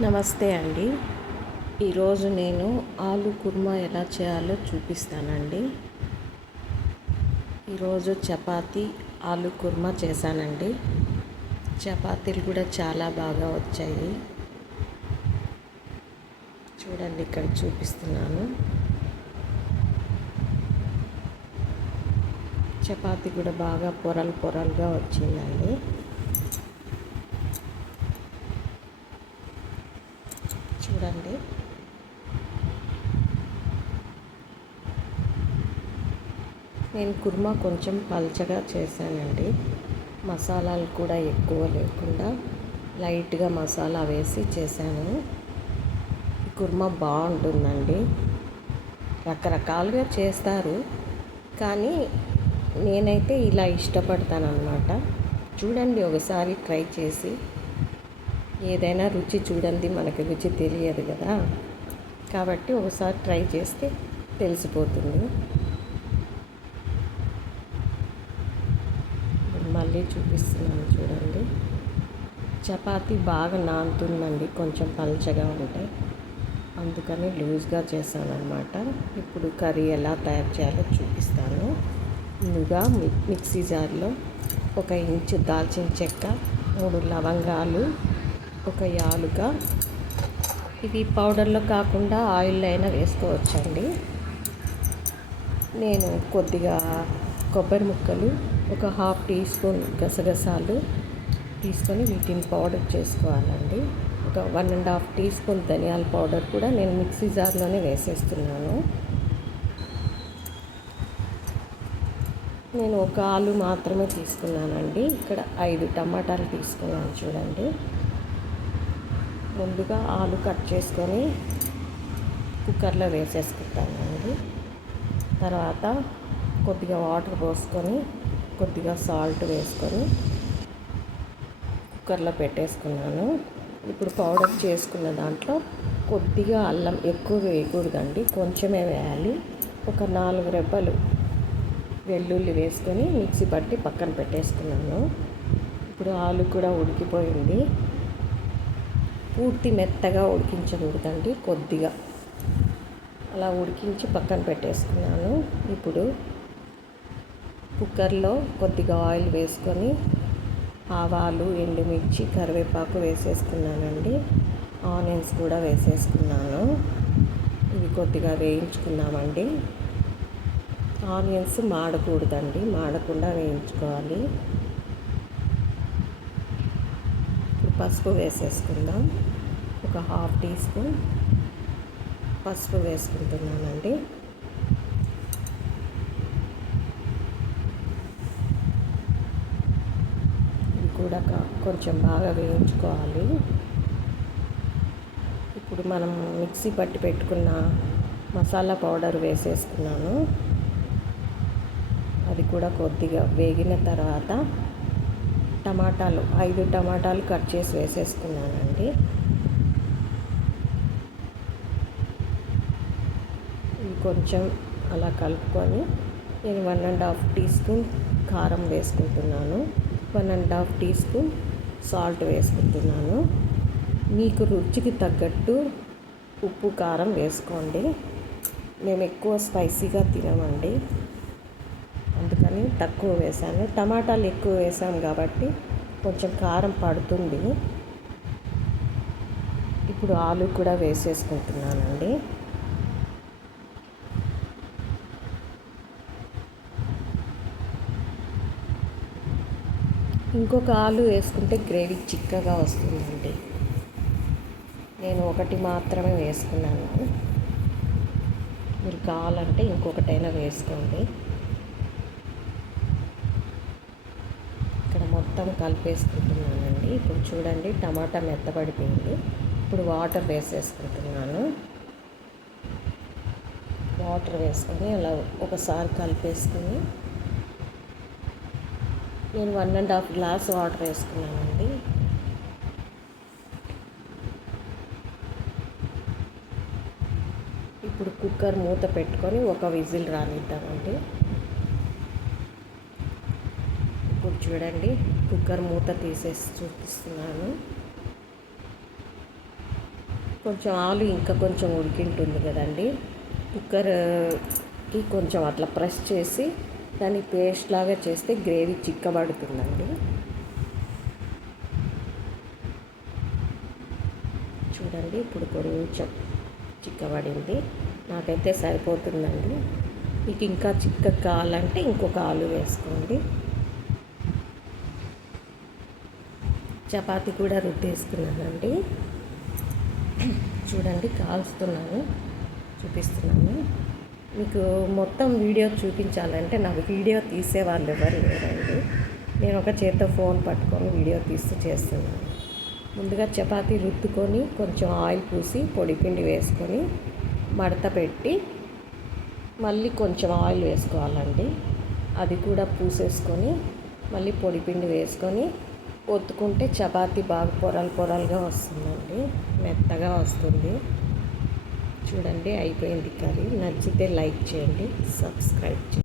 నమస్తే అండి. ఈరోజు నేను ఆలు కుర్మా ఎలా చేయాలో చూపిస్తానండి. ఈరోజు చపాతీ ఆలు కుర్మా చేశానండి. చపాతీలు కూడా చాలా బాగా వచ్చాయి. చూడండి, ఇక్కడ చూపిస్తున్నాను. చపాతీ కూడా బాగా పొరలు పొరలుగా వచ్చిందండి. చూడండి, నేను కుర్మా కొంచెం పల్చగా చేశానండి. మసాలాలు కూడా ఎక్కువ లేకుండా లైట్గా మసాలా వేసి చేశాను. ఈ కుర్మా బాగుంటుందండి. రకరకాలుగా చేస్తారు, కానీ నేనైతే ఇలా ఇష్టపడతాను అన్నమాట. చూడండి, ఒకసారి ట్రై చేసి. ఏదైనా రుచి చూడండి, మనకి రుచి తెలియదు కదా, కాబట్టి ఒకసారి ట్రై చేస్తే తెలిసిపోతుంది. మళ్ళీ చూపిస్తున్నాను చూడండి. చపాతీ బాగా నానుతుందండి, కొంచెం పల్చగా ఉంటే, అందుకని లూజ్గా చేశాను అన్నమాట. ఇప్పుడు కర్రీ ఎలా తయారు చేయాలో చూపిస్తాను. ముందుగా మిక్సీ జార్లో 1 ఇంచు దాల్చిన చెక్క, 3 లవంగాలు, 1 యాలుక. ఇవి పౌడర్లో కాకుండా ఆయిల్లో అయినా వేసుకోవచ్చండి. నేను కొద్దిగా కొబ్బరి ముక్కలు, 1/2 టీ స్పూన్ గసగసాలు తీసుకొని వీటిని పౌడర్ చేసుకోవాలండి. 1.5 టీ స్పూన్ ధనియాల పౌడర్ కూడా నేను మిక్సీ జార్లోనే వేసేస్తున్నాను. నేను 1 ఆలు మాత్రమే తీసుకున్నానండి. ఇక్కడ 5 టమాటాలు తీసుకున్నాను చూడండి. ముందుగా ఆలు కట్ చేసుకొని కుక్కర్లో వేసేసుకుంటానండి. తర్వాత కొద్దిగా వాటర్ పోసుకొని, కొద్దిగా సాల్ట్ వేసుకొని కుక్కర్లో పెట్టేసుకున్నాను. ఇప్పుడు పౌడర్ చేసుకున్న దాంట్లో కొద్దిగా అల్లం, ఎక్కువ వేయకూడదండి, కొంచెమే వేయాలి. 4 రెబ్బలు వెల్లుల్లి వేసుకొని మిక్సీ పట్టి పక్కన పెట్టేసుకున్నాను. ఇప్పుడు ఆలు కూడా ఉడికిపోయింది. పూర్తి మెత్తగా ఉడికించకూడదండి, కొద్దిగా అలా ఉడికించి పక్కన పెట్టేసుకున్నాను. ఇప్పుడు కుక్కర్లో కొద్దిగా ఆయిల్ వేసుకొని ఆవాలు, ఎండుమిర్చి, కరివేపాకు వేసేసుకున్నానండి. ఆనియన్స్ కూడా వేసేసుకున్నాను. ఇవి కొద్దిగా వేయించుకున్నామండి. ఆనియన్స్ మాడకూడదండి, మాడకుండా వేయించుకోవాలి. ఇప్పుడు పసుపు వేసేసుకుందాం. 1/2 టీ స్పూన్ పసుపు వేసుకుంటున్నానండి. ఇది కూడా కొంచెం బాగా వేయించుకోవాలి. ఇప్పుడు మనం మిక్సీ పట్టి పెట్టుకున్న మసాలా పౌడర్ వేసేసుకున్నాను. అది కూడా కొద్దిగా వేగిన తర్వాత టమాటాలు 5 టమాటాలు కట్ చేసి వేసేసుకున్నానండి. ఇవి కొంచెం అలా కలుపుకొని నేను 1.5 టీ స్పూన్ కారం వేసుకుంటున్నాను. 1.5 టీ స్పూన్ సాల్ట్ వేసుకుంటున్నాను. మీకు రుచికి తగ్గట్టు ఉప్పు, కారం వేసుకోండి. మేము ఎక్కువ స్పైసీగా తినమండి, అందుకని తక్కువ వేసాను. టమాటాలు ఎక్కువ వేసాం కాబట్టి కొంచెం కారం పడుతుంది. ఇప్పుడు ఆలు కూడా వేసేసుకుంటున్నానండి. ఇంకొక ఆలు వేసుకుంటే గ్రేవీ చిక్కగా వస్తుందండి. నేను 1 మాత్రమే వేసుకున్నాను. మీరు కావాలంటే ఇంకొకటైనా వేసుకోండి. ఇక్కడ మొత్తం కలిపేసుకుంటున్నానండి. ఇప్పుడు చూడండి, టమాటా మెత్తబడిపోయింది. ఇప్పుడు వాటర్ వేసేసుకుంటున్నాను. వాటర్ వేసుకొని అలా ఒకసారి కలిపేసుకొని నేను 1.5 గ్లాస్ వాటర్ వేసుకున్నానండి. ఇప్పుడు కుక్కర్ మూత పెట్టుకొని 1 విజిల్ రానిద్దామండి. ఇప్పుడు చూడండి, కుక్కర్ మూత తీసేసి చూపిస్తున్నాను. కొంచెం ఆలు ఇంకా కొంచెం ఉడికింటుంది కదండి, కుక్కర్కి కొంచెం అట్లా ప్రెస్ చేసి దాన్ని పేస్ట్ లాగా చేస్తే గ్రేవీ చిక్కబడుతుందండి. చూడండి ఇప్పుడు కొంచెం చిక్కబడింది, నాకైతే సరిపోతుందండి. మీకు ఇంకా చిక్కగా కావాలంటే ఇంకొక ఆలు వేసుకోండి. చపాతీ కూడా రుద్దేసుకున్నానండి. చూడండి కాల్స్తున్నాను, చూపిస్తున్నాను. మీకు మొత్తం వీడియో చూపించాలంటే నాకు వీడియో తీసేవాళ్ళు ఎవరు లేరండి. నేను ఒక చేత్తో ఫోన్ పట్టుకొని వీడియో తీస్తూ చేస్తున్నాను. ముందుగా చపాతీ రుద్దుకొని కొంచెం ఆయిల్ పూసి పొడిపిండి వేసుకొని మడత పెట్టి మళ్ళీ కొంచెం ఆయిల్ వేసుకోవాలండి. అది కూడా పూసేసుకొని మళ్ళీ పొడిపిండి వేసుకొని ఒత్తుకుంటే చపాతీ బాగా పొరలుగా వస్తుందండి, మెత్తగా వస్తుంది. చూడండి అయిపోయింది కర్రీ. నచ్చితే లైక్ చేయండి, సబ్స్క్రైబ్ చేయండి.